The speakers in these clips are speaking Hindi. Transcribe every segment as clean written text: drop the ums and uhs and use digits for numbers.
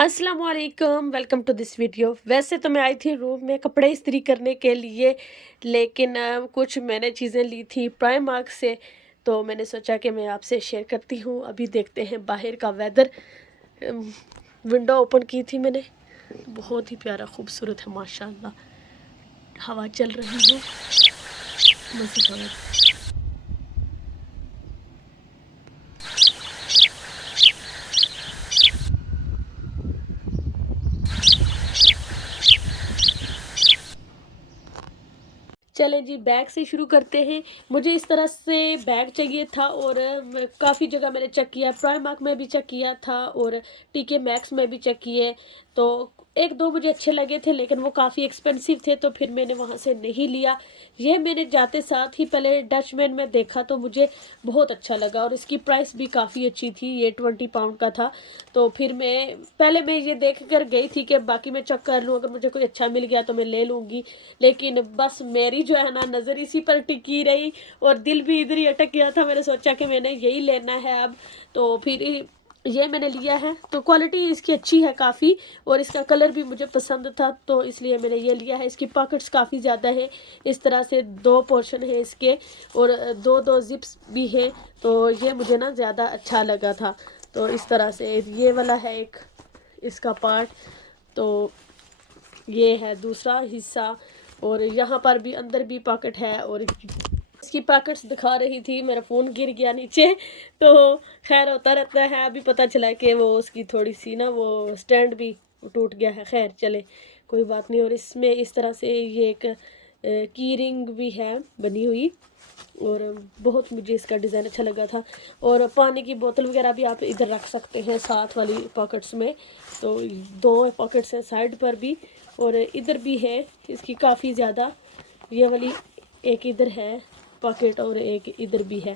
अस्सलाम वालेकुम, वेलकम टू दिस वीडियो। वैसे तो मैं आई थी रूम में कपड़े इस्त्री करने के लिए, लेकिन कुछ मैंने चीज़ें ली थी प्राइमार्क से, तो मैंने सोचा कि मैं आपसे शेयर करती हूँ। अभी देखते हैं बाहर का वेदर। विंडो ओपन की थी मैंने, बहुत ही प्यारा खूबसूरत है माशाल्लाह। हवा चल रही है, मज़े का वेदर। चलें जी, बैग से शुरू करते हैं। मुझे इस तरह से बैग चाहिए था और काफ़ी जगह मैंने चेक किया, प्राइमार्क में भी चेक किया था और टीके मैक्स में भी चेक किए। तो एक दो मुझे अच्छे लगे थे, लेकिन वो काफ़ी एक्सपेंसिव थे, तो फिर मैंने वहाँ से नहीं लिया। ये मैंने जाते साथ ही पहले डचमैन में देखा, तो मुझे बहुत अच्छा लगा और इसकी प्राइस भी काफ़ी अच्छी थी। ये 20 पाउंड का था। तो फिर मैं ये देख कर गई थी कि बाकी मैं चेक कर लूँ, अगर मुझे कोई अच्छा मिल गया तो मैं ले लूँगी। लेकिन बस मेरी जो है ना नज़र इसी पर टिकी रही और दिल भी इधर ही अटक गया था। मैंने सोचा कि मैंने यही लेना है अब, तो फिर ये मैंने लिया है। तो क्वालिटी इसकी अच्छी है काफ़ी और इसका कलर भी मुझे पसंद था, तो इसलिए मैंने ये लिया है। इसकी पॉकेट्स काफ़ी ज़्यादा है, इस तरह से दो पोर्शन है इसके और दो दो जिप्स भी हैं, तो ये मुझे ना ज़्यादा अच्छा लगा था। तो इस तरह से ये वाला है एक इसका पार्ट, तो ये है दूसरा हिस्सा और यहाँ पर भी अंदर भी पॉकेट है और इसकी पॉकेट्स दिखा रही थी, मेरा फ़ोन गिर गया नीचे। तो खैर होता रहता है। अभी पता चला कि वो उसकी थोड़ी सी ना वो स्टैंड भी टूट गया है। खैर चले, कोई बात नहीं। और इसमें इस तरह से ये एक की रिंग भी है बनी हुई और बहुत मुझे इसका डिज़ाइन अच्छा लगा था। और पानी की बोतल वगैरह भी आप इधर रख सकते हैं साथ वाली पॉकेट्स में। तो दो पॉकेट्स हैं साइड पर भी और इधर भी है इसकी काफ़ी ज़्यादा। ये वाली एक इधर है पॉकेट और एक इधर भी है।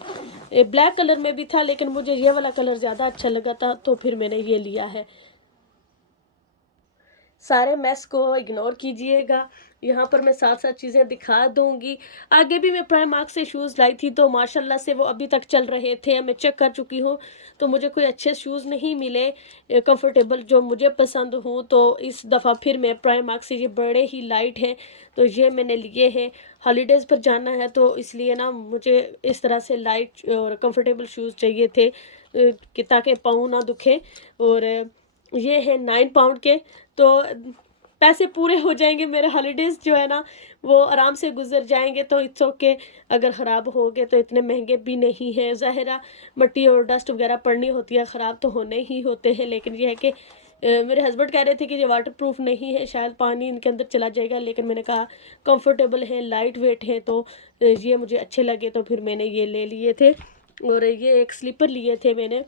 ये ब्लैक कलर में भी था, लेकिन मुझे ये वाला कलर ज़्यादा अच्छा लगा था, तो फिर मैंने ये लिया है। सारे मैस को इग्नोर कीजिएगा, यहाँ पर मैं साथ साथ चीज़ें दिखा दूँगी। आगे भी मैं प्राइमार्क से शूज़ लाई थी, तो माशाल्लाह से वो अभी तक चल रहे थे। मैं चेक कर चुकी हूँ, तो मुझे कोई अच्छे शूज़ नहीं मिले कंफर्टेबल जो मुझे पसंद हों। तो इस दफ़ा फिर मैं प्राइमार्क से, ये बड़े ही लाइट हैं, तो ये मैंने लिए हैं। हॉलीडेज़ पर जाना है, तो इसलिए ना मुझे इस तरह से लाइट और कंफर्टेबल शूज़ चाहिए थे कि ताकि पाँव ना दुखे। और ये है 9 पाउंड के, तो पैसे पूरे हो जाएँगे मेरे। हॉलीडेज़ जो है ना वो आराम से गुज़र जाएँगे, तो इट्स ओके। अगर ख़राब हो गए तो इतने महँगे भी नहीं हैं। ज़ाहिर मिट्टी और डस्ट वग़ैरह पड़नी होती है, ख़राब तो होने ही होते हैं। लेकिन ये है कि मेरे हस्बैंड कह रहे थे कि ये वाटरप्रूफ नहीं है, शायद पानी इनके अंदर चला जाएगा, लेकिन मैंने कहा कंफर्टेबल हैं, लाइट वेट हैं, तो ये मुझे अच्छे लगे, तो फिर मैंने ये ले लिए थे। और ये एक स्लीपर लिए थे मैंने,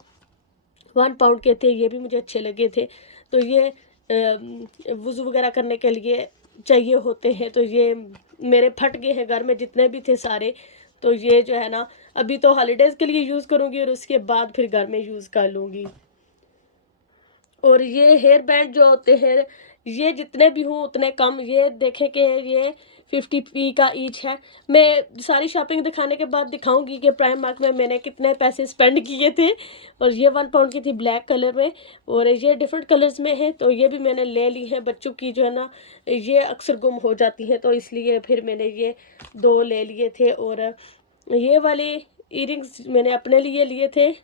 1 पाउंड के थे, ये भी मुझे अच्छे लगे थे। तो ये वज़ू वग़ैरह करने के लिए चाहिए होते हैं, तो ये मेरे फट गए हैं घर में जितने भी थे सारे। तो ये जो है ना अभी तो हॉलीडेज़ के लिए यूज़ करूँगी और उसके बाद फिर घर में यूज़ कर लूँगी। और ये हेयर बैंड जो होते हैं, ये जितने भी हों उतने कम। ये देखें कि ये 50p का ईच है। मैं सारी शॉपिंग दिखाने के बाद दिखाऊंगी कि प्राइमार्क में मैंने कितने पैसे स्पेंड किए थे। और ये 1 पाउंड की थी ब्लैक कलर में और ये डिफरेंट कलर्स में है, तो ये भी मैंने ले ली है। बच्चों की जो है ना ये अक्सर गुम हो जाती हैं, तो इसलिए फिर मैंने ये 2 ले लिए थे। और ये वाले इयरिंग्स मैंने अपने लिए लिए थे,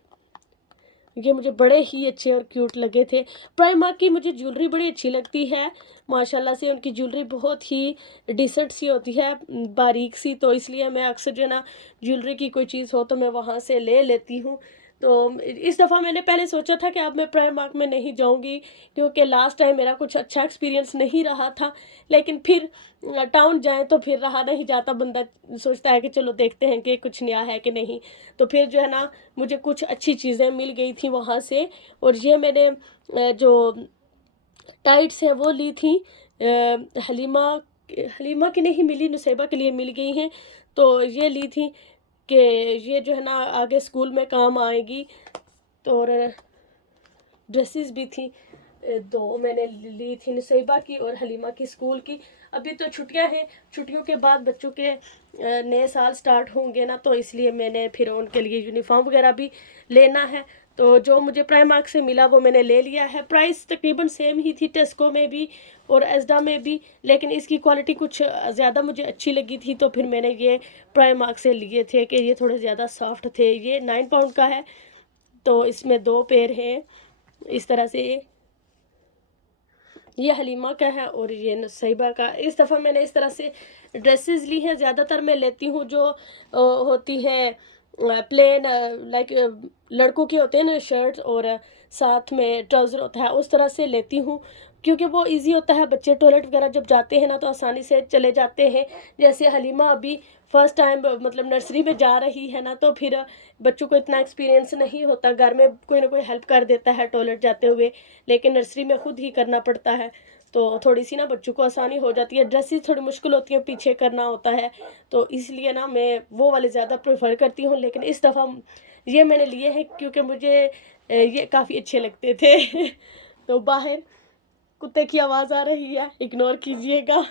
ये मुझे बड़े ही अच्छे और क्यूट लगे थे। प्राइमार्क की मुझे ज्वेलरी बड़ी अच्छी लगती है, माशाल्लाह से उनकी ज्वेलरी बहुत ही डिसेंट सी होती है, बारीक सी। तो इसलिए मैं अक्सर जो है ना ज्वेलरी की कोई चीज़ हो तो मैं वहाँ से ले लेती हूँ। तो इस दफ़ा मैंने पहले सोचा था कि अब मैं प्राइमार्क में नहीं जाऊँगी, क्योंकि लास्ट टाइम मेरा कुछ अच्छा एक्सपीरियंस नहीं रहा था। लेकिन फिर टाउन जाएँ तो फिर रहा नहीं जाता, बंदा सोचता है कि चलो देखते हैं कि कुछ नया है कि नहीं। तो फिर जो है ना मुझे कुछ अच्छी चीज़ें मिल गई थी वहाँ से। और ये मैंने जो टाइट्स हैं वो ली थी, हलीमा हलीमा की नहीं मिली, नुसैबा के लिए मिल गई हैं। तो ये ली थी कि ये जो है ना आगे स्कूल में काम आएगी। तो और ड्रेसेस भी थी, दो मैंने ली थी, नुसैबा की और हलीमा की स्कूल की। अभी तो छुट्टियां हैं, छुट्टियों के बाद बच्चों के नए साल स्टार्ट होंगे ना, तो इसलिए मैंने फिर उनके लिए यूनिफॉर्म वगैरह भी लेना है। तो जो मुझे प्राइमार्क से मिला वो मैंने ले लिया है। प्राइस तकरीबन सेम ही थी टेस्को में भी और एस्डा में भी, लेकिन इसकी क्वालिटी कुछ ज़्यादा मुझे अच्छी लगी थी, तो फिर मैंने ये प्राइमार्क से लिए थे कि ये थोड़े ज़्यादा सॉफ्ट थे। ये 9 पाउंड का है, तो इसमें 2 पेयर हैं इस तरह से। ये हलीमा का है और ये नुसैबा का। इस दफ़ा मैंने इस तरह से ड्रेसेस ली हैं। ज़्यादातर मैं लेती हूँ जो होती है प्लेन, लाइक लड़कों के होते हैं ना शर्ट्स, और साथ में ट्राउज़र होता है, उस तरह से लेती हूँ, क्योंकि वो इजी होता है। बच्चे टॉयलेट वगैरह जब जाते हैं ना तो आसानी से चले जाते हैं। जैसे हलीमा अभी फर्स्ट टाइम मतलब नर्सरी में जा रही है ना, तो फिर बच्चों को इतना एक्सपीरियंस नहीं होता। घर में कोई ना कोई हेल्प कर देता है टॉयलेट जाते हुए, लेकिन नर्सरी में खुद ही करना पड़ता है, तो थोड़ी सी ना बच्चों को आसानी हो जाती है। ड्रेसेस थोड़ी मुश्किल होती है, पीछे करना होता है, तो इसलिए ना मैं वो वाले ज़्यादा प्रेफर करती हूँ। लेकिन इस दफ़ा ये मैंने लिए हैं क्योंकि मुझे ये काफ़ी अच्छे लगते थे। तो बाहर कुत्ते की आवाज़ आ रही है, इग्नोर कीजिएगा।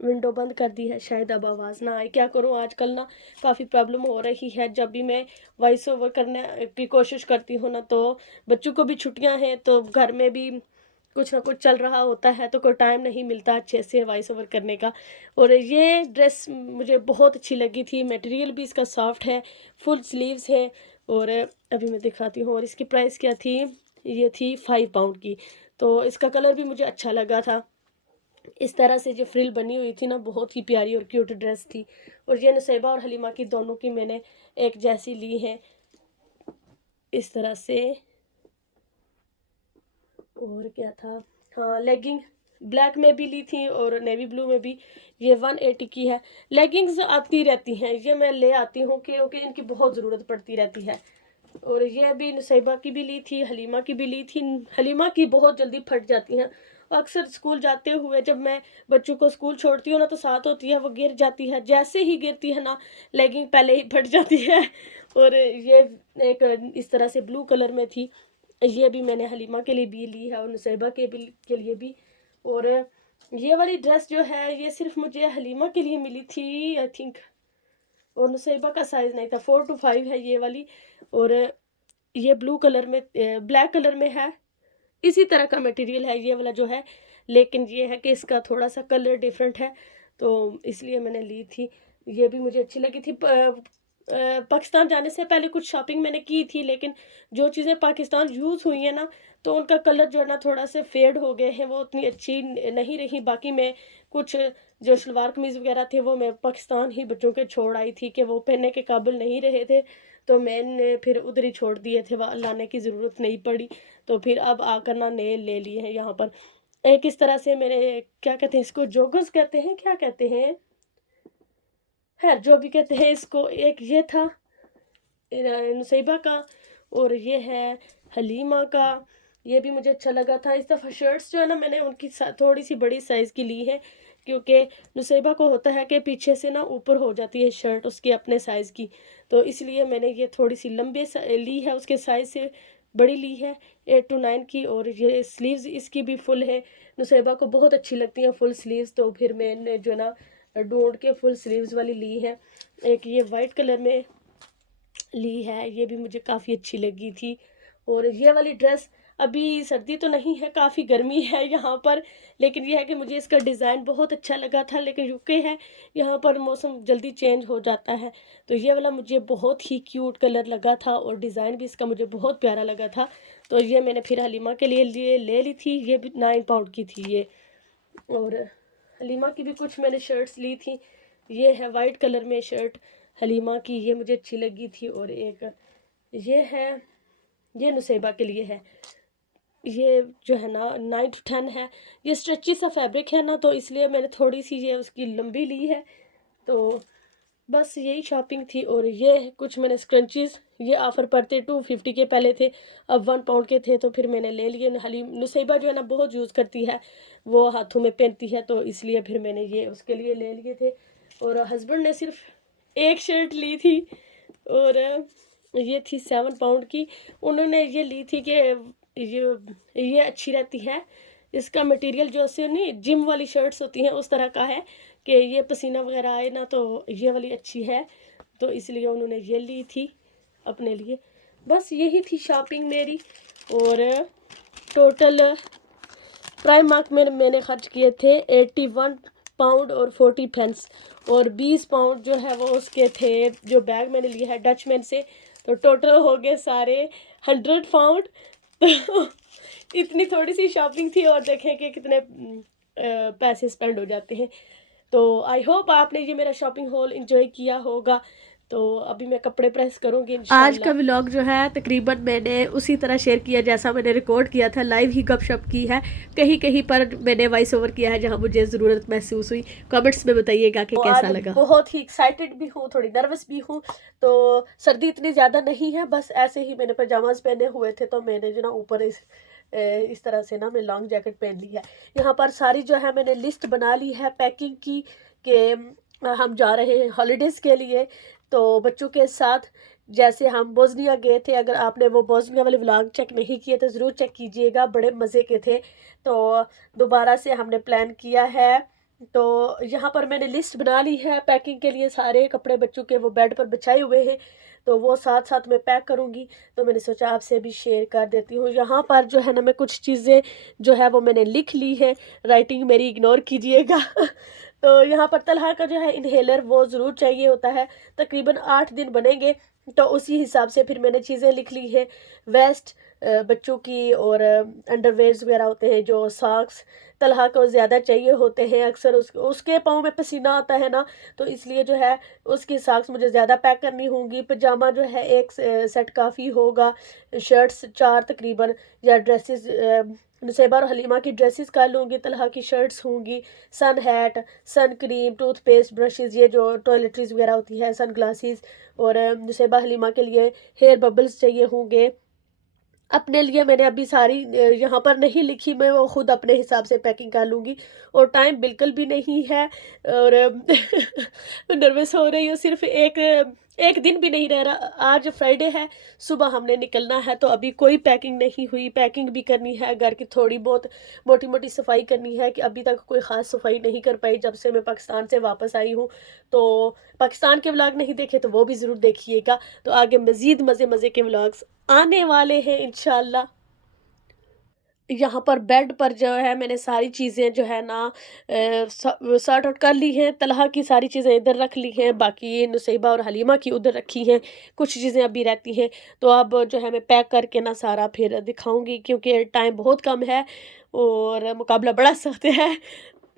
विंडो बंद कर दी है, शायद अब आवाज़ ना आए। क्या करूँ, आजकल ना काफ़ी प्रॉब्लम हो रही है। जब भी मैं वॉइस ओवर करने की कोशिश करती हूँ ना, तो बच्चों को भी छुट्टियां हैं, तो घर में भी कुछ ना कुछ चल रहा होता है, तो कोई टाइम नहीं मिलता अच्छे से वॉइस ओवर करने का। और ये ड्रेस मुझे बहुत अच्छी लगी थी। मटेरियल भी इसका सॉफ्ट है, फुल स्लीव्स है। और अभी मैं दिखाती हूँ। और इसकी प्राइस क्या थी, ये थी 5 पाउंड की। तो इसका कलर भी मुझे अच्छा लगा था। इस तरह से जो फ्रिल बनी हुई थी ना, बहुत ही प्यारी और क्यूट ड्रेस थी। और ये नुसैबा और हलीमा की दोनों की मैंने एक जैसी ली है इस तरह से। और क्या था, हाँ लेगिंग ब्लैक में भी ली थी और नेवी ब्लू में भी। ये 180 की है। लेगिंग्स आती रहती हैं, ये मैं ले आती हूँ क्योंकि इनकी बहुत ज़रूरत पड़ती रहती है। और ये भी नुसैबा की भी ली थी, हलीमा की भी ली थी। हलीमा की बहुत जल्दी फट जाती हैं। अक्सर स्कूल जाते हुए जब मैं बच्चों को स्कूल छोड़ती हूँ ना, तो साथ होती है, वो गिर जाती है। जैसे ही गिरती है ना, लेगिंग पहले ही फट जाती है। और ये एक इस तरह से ब्लू कलर में थी। ये भी मैंने हलीमा के लिए भी ली है और नुसैबा के लिए भी। और ये वाली ड्रेस जो है, ये सिर्फ मुझे हलीमा के लिए मिली थी आई थिंक, और नुसैबा का साइज़ नहीं था। 4 to 5 है ये वाली। और ये ब्लू कलर में, ब्लैक कलर में है। इसी तरह का मटेरियल है ये वाला जो है, लेकिन ये है कि इसका थोड़ा सा कलर डिफरेंट है, तो इसलिए मैंने ली थी। ये भी मुझे अच्छी लगी थी। पाकिस्तान जाने से पहले कुछ शॉपिंग मैंने की थी, लेकिन जो चीज़ें पाकिस्तान यूज़ हुई हैं ना, तो उनका कलर जो है ना थोड़ा से फेड हो गए हैं, वो उतनी अच्छी नहीं रही। बाकी मैं कुछ जो शलवार कमीज़ वगैरह थे, वो मैं पाकिस्तान ही बच्चों के छोड़ आई थी कि वो पहनने के काबिल नहीं रहे थे, तो मैंने फिर उधर ही छोड़ दिए थे, वहाँ लाने की ज़रूरत नहीं पड़ी। तो फिर अब आकर ना नए ले लिए हैं यहाँ पर। एक इस तरह से मैंने, क्या कहते हैं इसको, जोगर्स कहते हैं, क्या कहते हैं, खैर जो भी कहते हैं इसको। एक ये था नुसैबा का, और ये है हलीमा का। ये भी मुझे अच्छा लगा था। इस दफ़ा शर्ट्स जो है ना, मैंने उनकी थोड़ी सी बड़ी साइज़ की ली है, क्योंकि नुसैबा को होता है कि पीछे से ना ऊपर हो जाती है शर्ट उसके अपने साइज़ की, तो इसलिए मैंने ये थोड़ी सी लंबे ली है, उसके साइज़ से बड़ी ली है, 8 to 9 की। और ये स्लीव्स इसकी भी फुल है। नुसैबा को बहुत अच्छी लगती हैं फुल स्लीव्स, तो फिर मैंने जो है ना ढूंढ के फुल स्लीव्स वाली ली है। एक ये वाइट कलर में ली है, ये भी मुझे काफ़ी अच्छी लगी थी। और ये वाली ड्रेस, अभी सर्दी तो नहीं है, काफ़ी गर्मी है यहाँ पर, लेकिन यह है कि मुझे इसका डिज़ाइन बहुत अच्छा लगा था। लेकिन यूके है, यहाँ पर मौसम जल्दी चेंज हो जाता है, तो ये वाला मुझे बहुत ही क्यूट कलर लगा था और डिज़ाइन भी इसका मुझे बहुत प्यारा लगा था। तो ये मैंने फिर हलीमा के लिए ले ली थी। ये भी 9 पाउंड की थी ये। और हलीमा की भी कुछ मैंने शर्ट्स ली थी। ये है वाइट कलर में शर्ट हलीमा की, ये मुझे अच्छी लगी थी। और एक ये है, ये नुसैबा के लिए है। ये जो है ना 9 to 10 है। ये स्ट्रेची सा फैब्रिक है ना, तो इसलिए मैंने थोड़ी सी ये उसकी लंबी ली है। तो बस यही शॉपिंग थी। और ये कुछ मैंने स्क्रंचीज़, ये ऑफ़र पर थे, 250 के पहले थे, अब 1 पाउंड के थे, तो फिर मैंने ले लिए। हलीम नुसैबा जो है ना बहुत यूज़ करती है, वो हाथों में पहनती है, तो इसलिए फिर मैंने ये उसके लिए ले लिए थे। और हस्बैंड ने सिर्फ एक शर्ट ली थी, और ये थी 7 पाउंड की। उन्होंने ये ली थी कि ये अच्छी रहती है। इसका मटेरियल जो से नहीं जिम वाली शर्ट्स होती हैं उस तरह का है, कि ये पसीना वगैरह आए ना, तो ये वाली अच्छी है, तो इसलिए उन्होंने ये ली थी अपने लिए। बस यही थी शॉपिंग मेरी। और टोटल प्राइमार्क में मैंने खर्च किए थे 81 पाउंड और 40 पेंस, और 20 पाउंड जो है वो उसके थे जो बैग मैंने लिया है डचमैन से। तो टोटल हो गए सारे 100 पाउंड। तो इतनी थोड़ी सी शॉपिंग थी और देखें कि कितने पैसे स्पेंड हो जाते हैं। तो आई होप आपने ये मेरा शॉपिंग हॉल एंजॉय किया होगा। तो अभी मैं कपड़े प्रेस करूँगी इंशाल्लाह। आज का व्लॉग जो है तकरीबन मैंने उसी तरह शेयर किया जैसा मैंने रिकॉर्ड किया था, लाइव ही गपशप की है। कहीं कहीं पर मैंने वॉइस ओवर किया है जहाँ मुझे ज़रूरत महसूस हुई। कमेंट्स में बताइएगा कि कैसा लगा। बहुत ही एक्साइटेड भी हूँ, थोड़ी नर्वस भी हूँ। तो सर्दी इतनी ज़्यादा नहीं है, बस ऐसे ही मैंने पजामाज पहने हुए थे तो मैंने जो ना ऊपर इस तरह से ना मैं लॉन्ग जैकेट पहन ली है। यहाँ पर सारी जो है मैंने लिस्ट बना ली है पैकिंग की कि हम जा रहे हैं हॉलीडेज़ के लिए। तो बच्चों के साथ जैसे हम बोस्निया गए थे, अगर आपने वो बोस्निया वाले व्लॉग चेक नहीं किए तो ज़रूर चेक कीजिएगा, बड़े मज़े के थे। तो दोबारा से हमने प्लान किया है। तो यहाँ पर मैंने लिस्ट बना ली है पैकिंग के लिए, सारे कपड़े बच्चों के वो बेड पर बिछाए हुए हैं, तो वो साथ साथ में पैक करूँगी। तो मैंने सोचा आपसे भी शेयर कर देती हूँ। यहाँ पर जो है ना मैं कुछ चीज़ें जो है वो मैंने लिख ली है, राइटिंग मेरी इग्नोर कीजिएगा। तो यहाँ पर तलहा का जो है इन्हेलर वो ज़रूर चाहिए होता है, तकरीबन 8 दिन बनेंगे। तो उसी हिसाब से फिर मैंने चीज़ें लिख ली है। वेस्ट बच्चों की और अंडरवेयर्स वगैरह होते हैं, जो सॉक्स तलहा को ज़्यादा चाहिए होते हैं, अक्सर उसके पाँव में पसीना आता है ना, तो इसलिए जो है उसकी सॉक्स मुझे ज़्यादा पैक करनी होंगी। पजामा जो है एक सेट काफ़ी होगा, शर्ट्स 4 तकरीबन, या ड्रेसेस नुसैबा और हलीमा की ड्रेसेस कर लूँगी, तलहा की शर्ट्स होंगी, sun hat, sun cream, toothpaste, brushes, ये जो टॉयलेटरीज वगैरह होती है, सन ग्लासेस, और नुसैबा हलीमा के लिए हेयर बबल्स चाहिए होंगे। अपने लिए मैंने अभी सारी यहाँ पर नहीं लिखी, मैं वो खुद अपने हिसाब से पैकिंग कर लूँगी। और टाइम बिल्कुल भी नहीं है, और नर्वस हो रही हूँ। सिर्फ एक दिन भी नहीं रह रहा, आज फ्राइडे है, सुबह हमने निकलना है। तो अभी कोई पैकिंग नहीं हुई, पैकिंग भी करनी है, घर की थोड़ी बहुत मोटी मोटी सफाई करनी है, कि अभी तक कोई ख़ास सफाई नहीं कर पाई जब से मैं पाकिस्तान से वापस आई हूँ। तो पाकिस्तान के व्लॉग नहीं देखे तो वो भी ज़रूर देखिएगा। तो आगे मज़ीद मज़े मज़े के व्लॉग्स आने वाले हैं इंशाल्लाह। यहाँ पर बेड पर जो है मैंने सारी चीज़ें जो है ना सॉर्ट आउट कर ली हैं। तलहा की सारी चीज़ें इधर रख ली हैं, बाकी नुसैबा और हलीमा की उधर रखी हैं, कुछ चीज़ें अभी रहती हैं। तो अब जो है मैं पैक करके ना सारा फिर दिखाऊंगी, क्योंकि टाइम बहुत कम है और मुकाबला बड़ा सख्त है।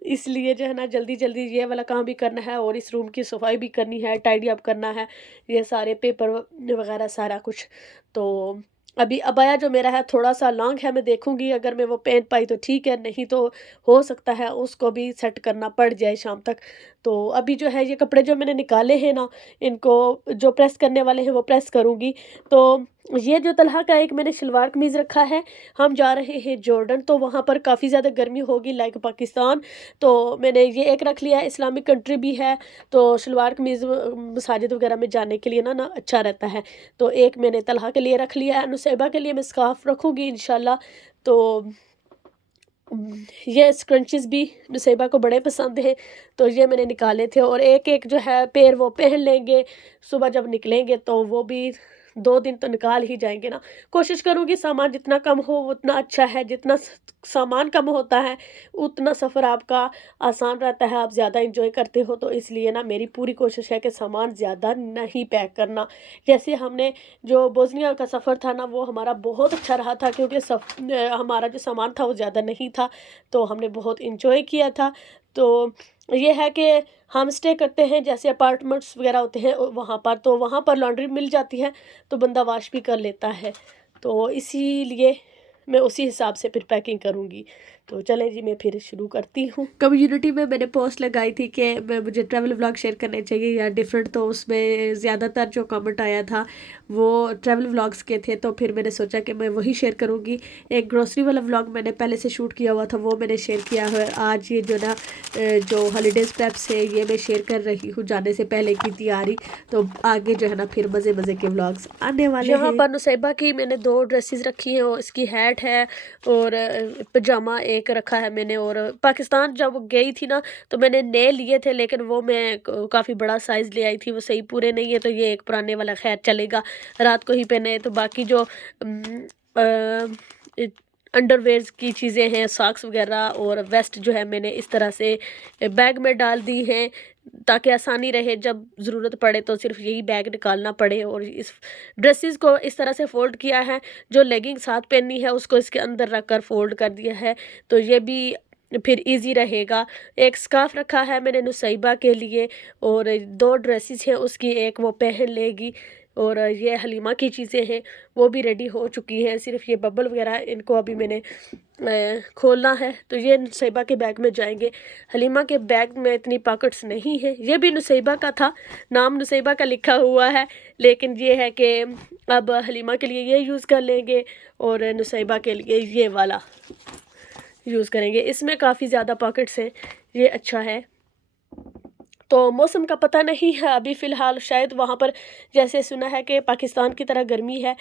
इसलिए जो है ना जल्दी जल्दी ये वाला काम भी करना है, और इस रूम की सफाई भी करनी है, टाइडी अप करना है, ये सारे पेपर वगैरह सारा कुछ। तो अभी अबाया जो मेरा है थोड़ा सा लॉन्ग है, मैं देखूंगी अगर मैं वो पहन पाई तो ठीक है, नहीं तो हो सकता है उसको भी सेट करना पड़ जाए शाम तक। तो अभी जो है ये कपड़े जो मैंने निकाले हैं ना, इनको जो प्रेस करने वाले हैं वो प्रेस करूँगी। तो ये जो तलहा का एक मैंने शलवार कमीज़ रखा है, हम जा रहे हैं जॉर्डन, तो वहाँ पर काफ़ी ज़्यादा गर्मी होगी लाइक पाकिस्तान। तो मैंने ये एक रख लिया है, इस्लामिक कंट्री भी है, तो शलवार कमीज़ मसाजिद वगैरह में जाने के लिए ना ना अच्छा रहता है। तो एक मैंने तलहा के लिए रख लिया है, नुसैबा के लिए मैं स्कार्फ रखूँगी इंशाल्लाह। तो ये स्क्रंचेस भी नुसैबा को बड़े पसंद हैं, तो ये मैंने निकाले थे। और एक एक जो है पेयर वो पहन लेंगे, सुबह जब निकलेंगे तो वो भी 2 दिन तो निकाल ही जाएंगे ना। कोशिश करूँगी सामान जितना कम हो उतना अच्छा है, जितना सामान कम होता है उतना सफ़र आपका आसान रहता है, आप ज़्यादा इंजॉय करते हो। तो इसलिए ना मेरी पूरी कोशिश है कि सामान ज़्यादा नहीं पैक करना। जैसे हमने जो बोस्निया का सफ़र था ना, वो हमारा बहुत अच्छा रहा था, क्योंकि हमारा जो सामान था वो ज़्यादा नहीं था, तो हमने बहुत इंजॉय किया था। तो ये है कि हम स्टे करते हैं जैसे अपार्टमेंट्स वगैरह होते हैं वहाँ पर, तो वहाँ पर लॉन्ड्री मिल जाती है, तो बंदा वॉश भी कर लेता है। तो इसीलिए मैं उसी हिसाब से फिर पैकिंग करूँगी। तो चलें जी, मैं फिर शुरू करती हूँ। कम्युनिटी में मैंने पोस्ट लगाई थी कि मुझे ट्रैवल व्लॉग शेयर करने चाहिए या डिफरेंट, तो उसमें ज़्यादातर जो कमेंट आया था वो ट्रैवल व्लॉग्स के थे, तो फिर मैंने सोचा कि मैं वही शेयर करूँगी। एक ग्रोसरी वाला व्लॉग मैंने पहले से शूट किया हुआ था, वो मैंने शेयर किया है। आज ये जो ना जो हॉलीडेज़ प्रेप्स है ये मैं शेयर कर रही हूँ, जाने से पहले की तैयारी। तो आगे जो है ना फिर मज़े मज़े के व्लॉग्स आने वाले हैं। यहाँ पर नुसैबा की मैंने 2 ड्रेसेस रखी हैं, और इसकी हैट है और पजामा एक रखा है मैंने। और पाकिस्तान जब गई थी ना तो मैंने नए लिए थे, लेकिन वो मैं काफ़ी बड़ा साइज़ ले आई थी, वो सही पूरे नहीं है, तो ये एक पुराने वाला खैर चलेगा, रात को ही पहने। तो बाकी जो अंडरवेयर्स की चीज़ें हैं, सॉक्स वगैरह और वेस्ट जो है मैंने इस तरह से बैग में डाल दी हैं, ताकि आसानी रहे, जब ज़रूरत पड़े तो सिर्फ यही बैग निकालना पड़े। और इस ड्रेसेस को इस तरह से फ़ोल्ड किया है, जो लेगिंग साथ पहननी है उसको इसके अंदर रख कर फ़ोल्ड कर दिया है, तो ये भी फिर इजी रहेगा। एक स्कार्फ रखा है मैंने नुसैबा के लिए, और 2 ड्रेसेस हैं उसकी, एक वो पहन लेगी। और ये हलीमा की चीज़ें हैं, वो भी रेडी हो चुकी हैं, सिर्फ ये बबल वगैरह इनको अभी मैंने खोलना है, तो ये नुसैबा के बैग में जाएंगे। हलीमा के बैग में इतनी पॉकेट्स नहीं है, ये भी नुसैबा का था, नाम नुसैबा का लिखा हुआ है, लेकिन ये है कि अब हलीमा के लिए ये यूज़ कर लेंगे और नुसैबा के लिए ये वाला यूज़ करेंगे। इसमें काफ़ी ज़्यादा पॉकेट्स हैं, ये अच्छा है। तो मौसम का पता नहीं है अभी फ़िलहाल, शायद वहाँ पर जैसे सुना है कि पाकिस्तान की तरह गर्मी है,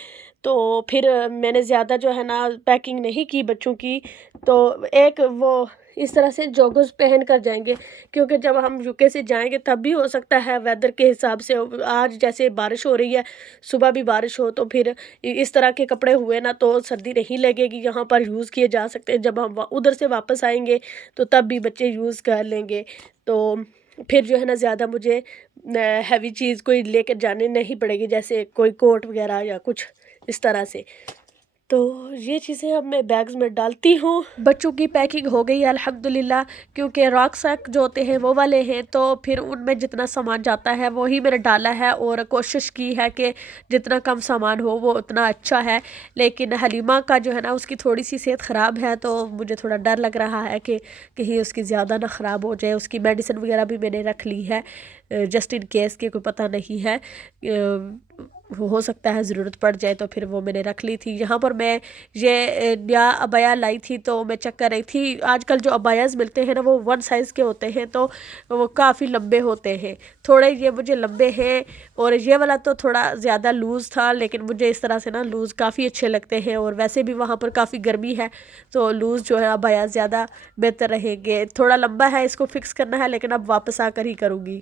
तो फिर मैंने ज़्यादा जो है ना पैकिंग नहीं की बच्चों की। तो एक वो इस तरह से जॉगर्स पहन कर जाएंगे, क्योंकि जब हम यूके से जाएंगे तब भी हो सकता है वेदर के हिसाब से, आज जैसे बारिश हो रही है, सुबह भी बारिश हो, तो फिर इस तरह के कपड़े हुए ना तो सर्दी नहीं लगेगी, यहाँ पर यूज़ किए जा सकते हैं। जब हम उधर से वापस आएंगे तो तब भी बच्चे यूज़ कर लेंगे, तो फिर जो है ना ज़्यादा मुझे हैवी चीज़ कोई लेकर जाने नहीं पड़ेगी, जैसे कोई कोट वगैरह या कुछ इस तरह से। तो ये चीज़ें अब मैं बैग्स में डालती हूँ। बच्चों की पैकिंग हो गई है अल्हम्दुलिल्लाह, क्योंकि रॉकसैक जो होते हैं वो वाले हैं, तो फिर उनमें जितना सामान जाता है वो ही मैंने डाला है, और कोशिश की है कि जितना कम सामान हो वो उतना अच्छा है। लेकिन हलीमा का जो है ना उसकी थोड़ी सी सेहत ख़राब है, तो मुझे थोड़ा डर लग रहा है कि कहीं उसकी ज़्यादा ना ख़राब हो जाए। उसकी मेडिसिन वगैरह भी मैंने रख ली है, जस्ट इन केस के कोई पता नहीं है, हो सकता है ज़रूरत पड़ जाए, तो फिर वो मैंने रख ली थी। यहाँ पर मैं ये नया अबाया लाई थी, तो मैं चेक कर रही थी, आजकल जो अबायाज़ मिलते हैं ना वो 1 साइज़ के होते हैं, तो वो काफ़ी लंबे होते हैं, थोड़े ये मुझे लंबे हैं, और ये वाला तो थोड़ा ज़्यादा लूज़ था, लेकिन मुझे इस तरह से ना लूज़ काफ़ी अच्छे लगते हैं। और वैसे भी वहाँ पर काफ़ी गर्मी है, तो लूज़ जो है अबाया ज़्यादा बेहतर रहेंगे। थोड़ा लंबा है, इसको फिक्स करना है, लेकिन अब वापस आकर ही करूँगी।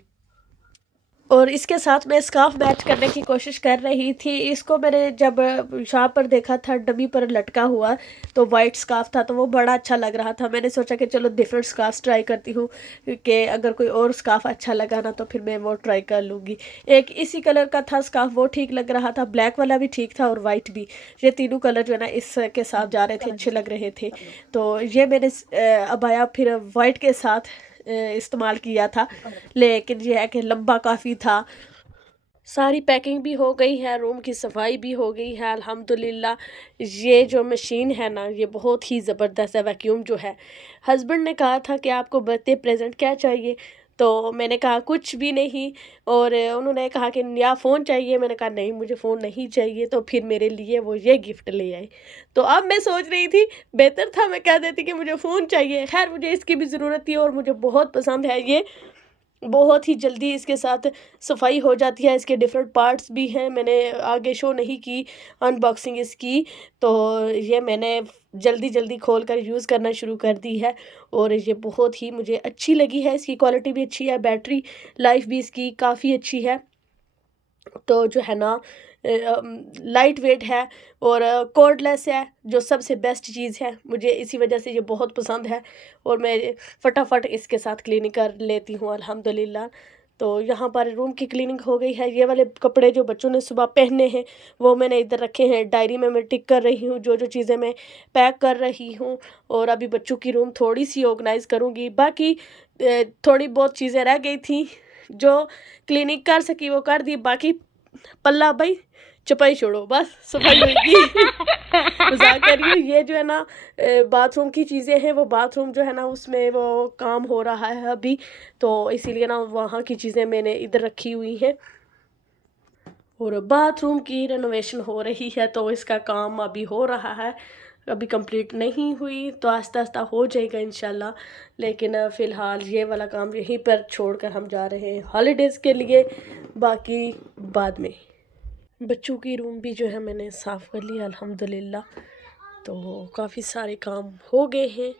और इसके साथ मैं स्कार्फ मैच करने की कोशिश कर रही थी। इसको मैंने जब शॉप पर देखा था डमी पर लटका हुआ, तो वाइट स्कार्फ था, तो वो बड़ा अच्छा लग रहा था। मैंने सोचा कि चलो डिफरेंट स्कार्फ ट्राई करती हूँ, कि अगर कोई और स्कार्फ अच्छा लगा ना तो फिर मैं वो ट्राई कर लूँगी। एक इसी कलर का था स्कार्फ, वो ठीक लग रहा था, ब्लैक वाला भी ठीक था और वाइट भी। ये तीनों कलर जो है ना इसके साथ जा रहे थे, अच्छे लग रहे थे। तो ये मैंने अबाया फिर वाइट के साथ इस्तेमाल किया था, लेकिन ये है कि लंबा काफ़ी था। सारी पैकिंग भी हो गई है, रूम की सफाई भी हो गई है अल्हम्दुलिल्लाह। ये जो मशीन है ना ये बहुत ही ज़बरदस्त है, वैक्यूम जो है। हस्बैंड ने कहा था कि आपको बर्थडे प्रेजेंट क्या चाहिए, तो मैंने कहा कुछ भी नहीं, और उन्होंने कहा कि नया फ़ोन चाहिए, मैंने कहा नहीं मुझे फ़ोन नहीं चाहिए, तो फिर मेरे लिए वो ये गिफ्ट ले आए। तो अब मैं सोच रही थी बेहतर था मैं कह देती कि मुझे फ़ोन चाहिए, खैर मुझे इसकी भी ज़रूरत थी और मुझे बहुत पसंद है ये, बहुत ही जल्दी इसके साथ सफाई हो जाती है। इसके डिफरेंट पार्ट्स भी हैं, मैंने आगे शो नहीं की अनबॉक्सिंग इसकी, तो ये मैंने जल्दी जल्दी खोल कर यूज़ करना शुरू कर दी है, और ये बहुत ही मुझे अच्छी लगी है। इसकी क्वालिटी भी अच्छी है, बैटरी लाइफ भी इसकी काफ़ी अच्छी है, तो जो है ना लाइट वेट है और कॉर्डलेस है, जो सबसे बेस्ट चीज़ है, मुझे इसी वजह से ये बहुत पसंद है, और मैं फटाफट इसके साथ क्लीनिंग कर लेती हूँ अल्हम्दुलिल्लाह। तो यहाँ पर रूम की क्लीनिंग हो गई है। ये वाले कपड़े जो बच्चों ने सुबह पहने हैं वो मैंने इधर रखे हैं, डायरी में मैं टिक कर रही हूँ जो जो चीज़ें मैं पैक कर रही हूँ, और अभी बच्चों की रूम थोड़ी सी ऑर्गेनाइज़ करूँगी। बाकी थोड़ी बहुत चीज़ें रह गई थी, जो क्लीनिंग कर सकी वो कर दी, बाकी पल्ला भाई चपाई छोड़ो, बस सफाई होगी। मजाक कर रही हूँ। ये जो है ना बाथरूम की चीज़ें हैं, वो बाथरूम जो है ना उसमें वो काम हो रहा है अभी, तो इसीलिए ना वहाँ की चीज़ें मैंने इधर रखी हुई हैं, और बाथरूम की रेनोवेशन हो रही है, तो इसका काम अभी हो रहा है, अभी कंप्लीट नहीं हुई, तो आस्ता आस्ता हो जाएगा इंशाल्लाह। लेकिन फ़िलहाल ये वाला काम यहीं पर छोड़कर हम जा रहे हैं हॉलीडेज़ के लिए, बाकी बाद में। बच्चों की रूम भी जो है मैंने साफ़ कर लिया अल्हम्दुलिल्लाह। तो काफ़ी सारे काम हो गए हैं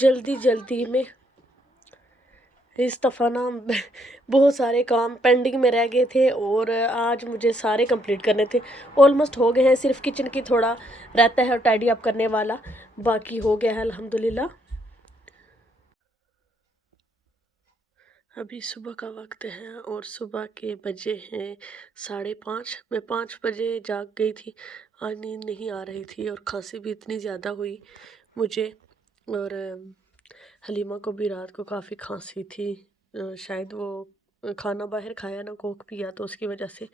जल्दी जल्दी में। इस दफ़ा ना बहुत सारे काम पेंडिंग में रह गए थे और आज मुझे सारे कंप्लीट करने थे। ऑलमोस्ट हो गए हैं, सिर्फ किचन की थोड़ा रहता है टाइडी अप करने वाला, बाकी हो गया है अल्हम्दुलिल्लाह। अभी सुबह का वक्त है और सुबह के बजे हैं 5:30। मैं 5 बजे जाग गई थी, आज नींद नहीं आ रही थी और खांसी भी इतनी ज़्यादा हुई मुझे। और हलीमा को भी रात को काफ़ी खांसी थी। शायद वो खाना बाहर खाया ना, कोक पिया, तो उसकी वजह से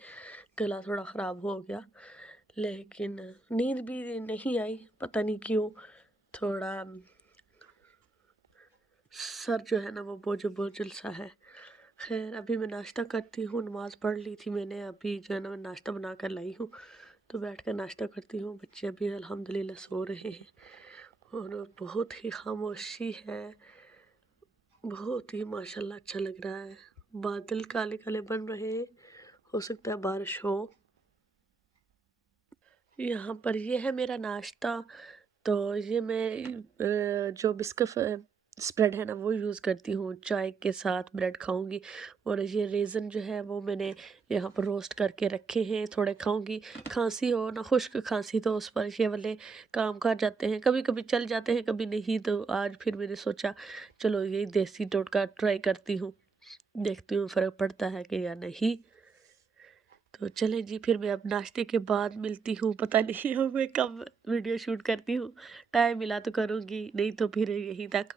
गला थोड़ा ख़राब हो गया। लेकिन नींद भी नहीं आई, पता नहीं क्यों। थोड़ा सर जो है ना वो बोझल बोझल सा है। खैर अभी मैं नाश्ता करती हूँ, नमाज़ पढ़ ली थी मैंने, अभी जो है ना मैं नाश्ता बना कर लाई हूँ, तो बैठ कर नाश्ता करती हूँ। बच्चे अभी अल्हम्दुलिल्लाह सो रहे हैं और बहुत ही खामोशी है, बहुत ही माशाल्लाह अच्छा लग रहा है। बादल काले काले बन रहे हैं, हो सकता है बारिश हो। यहाँ पर ये है मेरा नाश्ता। तो ये मैं जो बिस्किट स्प्रेड है ना वो यूज़ करती हूँ, चाय के साथ ब्रेड खाऊंगी। और ये रेज़न जो है वो मैंने यहाँ पर रोस्ट करके रखे हैं, थोड़े खाऊंगी। खांसी हो ना, खुश्क खांसी, तो उस पर ये वाले काम कर जाते हैं, कभी कभी चल जाते हैं कभी नहीं। तो आज फिर मैंने सोचा चलो यही देसी टोटका ट्राई करती हूँ, देखती हूँ फ़र्क पड़ता है कि या नहीं। तो चलें जी, फिर मैं अब नाश्ते के बाद मिलती हूँ। पता नहीं अब मैं कब वीडियो शूट करती हूँ, टाइम मिला तो करूँगी, नहीं तो फिर यहीं तक।